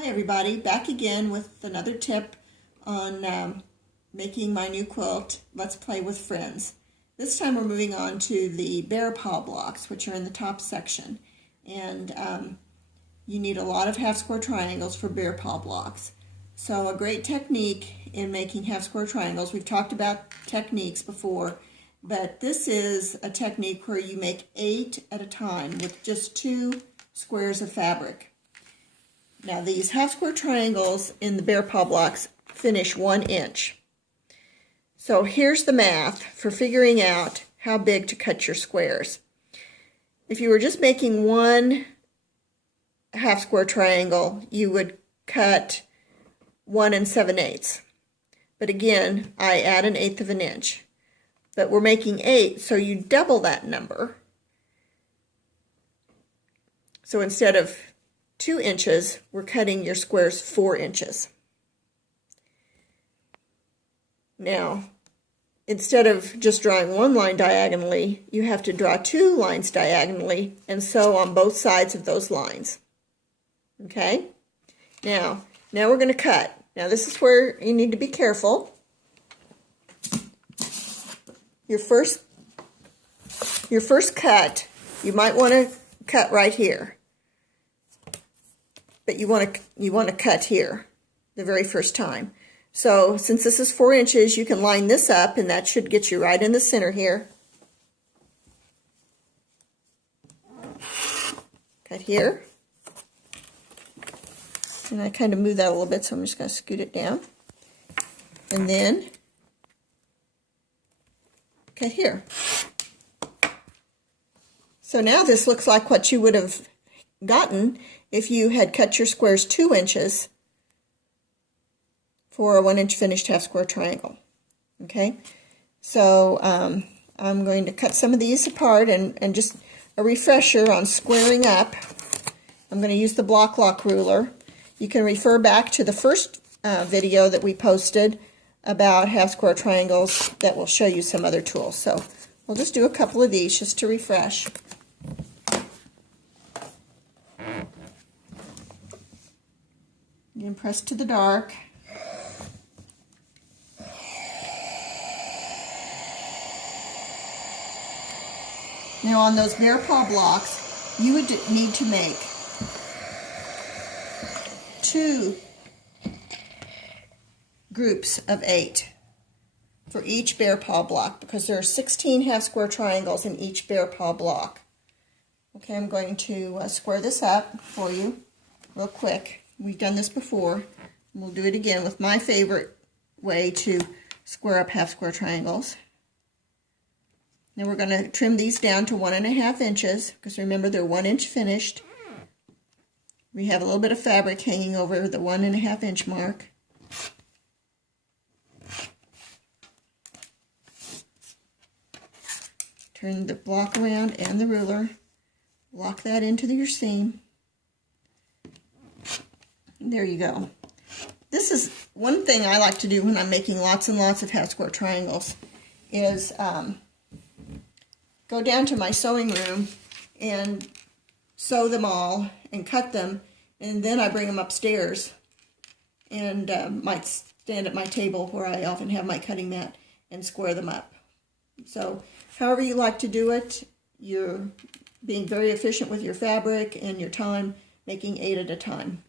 Hi everybody, back again with another tip on making my new quilt, Let's Play with Friends. This time we're moving on to the bear paw blocks, which are in the top section. And you need a lot of half square triangles for bear paw blocks. So a great technique in making half square triangles, we've talked about techniques before, but this is a technique where you make 8 at a time with just 2 squares of fabric. Now these half square triangles in the bear paw blocks finish 1 inch. So here's the math for figuring out how big to cut your squares. If you were just making 1 half square triangle, you would cut 1 7/8. But again, I add 1/8 of an inch. But we're making 8, so you double that number. So instead of 2 inches, we're cutting your squares 4 inches. Now, instead of just drawing 1 line diagonally, you have to draw 2 lines diagonally and sew on both sides of those lines. Okay? Now we're going to cut. Now this is where you need to be careful. Your first cut, you might want to cut right here. But you want to cut here the very first time. So since this is 4 inches, you can line this up, and that should get you right in the center here. Cut here. And I kind of move that a little bit, so I'm just going to scoot it down. And then cut here. So now this looks like what you would have gotten if you had cut your squares 2 inches for a 1 inch finished half square triangle. Okay, so I'm going to cut some of these apart, and just a refresher on squaring up. I'm going to use the block lock ruler. You can refer back to the first video that we posted about half square triangles that will show you some other tools. So we'll just do a couple of these just to refresh. Again, press to the dark. Now on those bear paw blocks, you would need to make 2 groups of 8 for each bear paw block, because there are 16 half square triangles in each bear paw block. Okay, I'm going to square this up for you real quick. We've done this before. We'll do it again with my favorite way to square up half square triangles. Now we're going to trim these down to 1.5 inches, because remember they're 1 inch finished. We have a little bit of fabric hanging over the 1.5 inch mark. Turn the block around and the ruler. Lock that into your seam. There you go. This is one thing I like to do when I'm making lots and lots of half square triangles, is go down to my sewing room and sew them all and cut them, and then I bring them upstairs and might stand at my table where I often have my cutting mat and square them up. So however you like to do it, you're being very efficient with your fabric and your time, making 8 at a time.